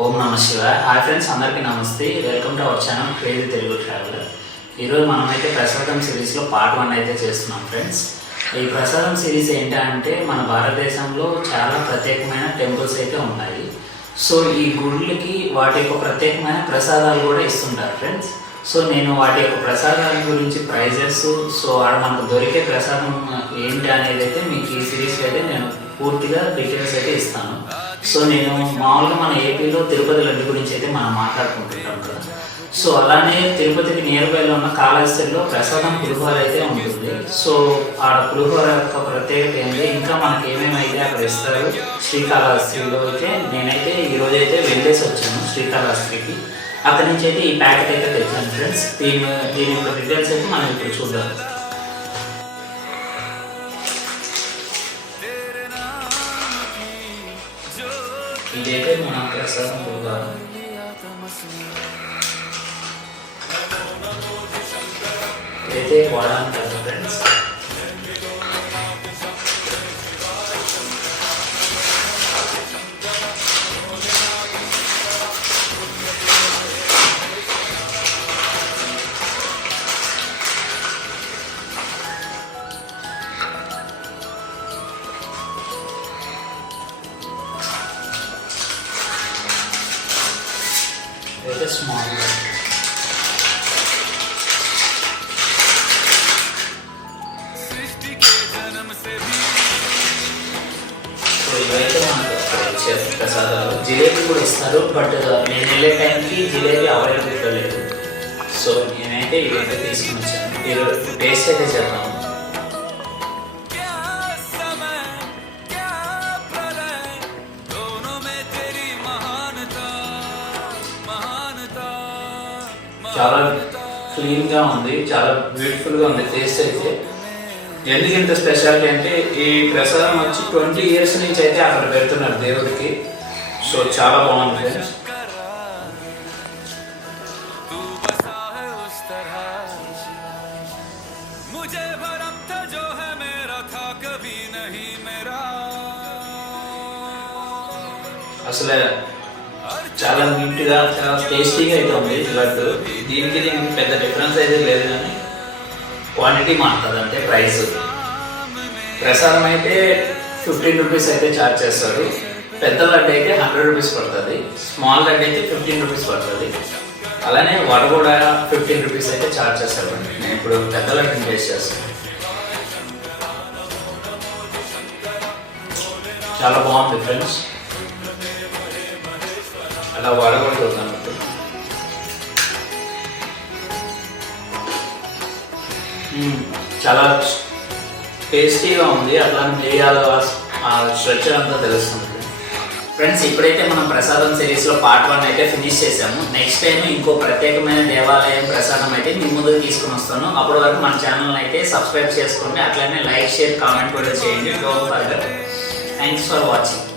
ఓం నమ శివాయ. Hi friends, అందరికీ నమస్తే. Welcome to our channel crazy Telugu traveller. ఈరోజు మనమైతే ప్రసాదం సిరీస్లో పార్ట్ 1 అయితే చేస్తున్నాం ఫ్రెండ్స్. ఈ ప్రసాదం సిరీస్ ఏంటంటే మన భారతదేశంలో చాలా ప్రత్యేకమైన టెంపుల్స్ అయితే ఉన్నాయి. సో ఈ గుళ్ళకి వాటి యొక్క ప్రత్యేకమైన ప్రసాదాలు కూడా ఇస్తుంటారు ఫ్రెండ్స్. సో నేను వాటి యొక్క ప్రసాదాల గురించి ప్రైజెస్, సో ఆడ మనకు దొరికే ప్రసాదం ఏంటి అనేది అయితే మీకు ఈ సిరీస్లో అయితే నేను పూర్తిగా డీటెయిల్స్ అయితే ఇస్తాను. సో నేను మామూలుగా మన ఏపీలో తిరుపతి లడ్డు గురించి అయితే మనం మాట్లాడుకుంటుంటాం కదా. సో అలానే తిరుపతికి నియర్ బైలో ఉన్న కాళహస్తిలో ప్రసాదం పులిహోర అయితే ఉంటుంది. సో ఆడ పులిహోర యొక్క ప్రత్యేకత ఏంటి, ఇంకా మనకి ఏమేమి అయితే అక్కడ ఇస్తారు శ్రీకాళహస్తిలో అయితే నేనైతే ఈరోజు అయితే వెళ్ళేసి వచ్చాను శ్రీకాళహస్తికి. అక్కడి నుంచి అయితే ఈ ప్యాకెట్ అయితే తెచ్చాను ఫ్రెండ్స్. దీని యొక్క డీటెయిల్స్ అయితే మనం ఇప్పుడు చూద్దాం. ఇదైతే మన ప్రసాదం పులిహోర. ఇదైతే వడ అంటారు ఫ్రెండ్స్. ఇదైతే స్మాల్. సో ఇవైతే మనకు ఇచ్చారు ప్రసాదాలు. జిలేబీ కూడా ఇస్తారు, బట్ నేను వెళ్ళే టైంకి జిలేబీ అవైలబుల్గా లేదు. సో నేనైతే ఇవైతే తీసుకుని వచ్చాను. ఈరోజు టేస్ట్ అయితే చేద్దాము. చాలా క్లీన్గా ఉంది, చాలా బ్యూటిఫుల్గా ఉంది టేస్ట్ అయితే. ఎందుకు ఇంత స్పెషాలిటీ అంటే ఈ ప్రసాదం వచ్చి 20 years నుంచి అయితే అక్కడ పెడుతున్నారు దేవుడికి. సో చాలా బాగుంది ఫ్రెండ్స్. అసలు చాలా నీట్గా, చాలా టేస్టీగా అయితే ఉంది లడ్డు. దీనికి పెద్ద డిఫరెన్స్ అయితే లేదు, కానీ క్వాంటిటీ మారుతుంది అంటే ప్రైస్. ప్రసాదం అయితే 15 రూపీస్ అయితే ఛార్జ్ చేస్తారు. పెద్ద లడ్డు అయితే 100 రూపీస్ పడుతుంది. స్మాల్ లడ్డు అయితే 15 రూపీస్ పడుతుంది. అలానే వడ కూడా 15 రూపీస్ అయితే ఛార్జ్ చేస్తారు. నేను ఇప్పుడు పెద్ద లడ్డుని టేస్ట్ చేస్తాను. చాలా బాగుంది ఫ్రెండ్స్. అలా వాడకూడదు. చాలా టేస్టీగా ఉంది. అట్లా చేయాలో ఆ స్ట్రక్చర్ అంతా తెలుస్తుంది ఫ్రెండ్స్. ఇప్పుడైతే మనం ప్రసాదం సిరీస్లో పార్ట్ 1 అయితే ఫినిష్ చేసాము. నెక్స్ట్ టైం ఇంకో ప్రత్యేకమైన దేవాలయం ప్రసాదం అయితే మీ ముందుకు తీసుకుని వస్తాను. అప్పటి వరకు మన ఛానల్ అయితే సబ్స్క్రైబ్ చేసుకోండి. అట్లనే లైక్, షేర్, కామెంట్ కూడా చేయండి. Don't forget. Thanks for watching.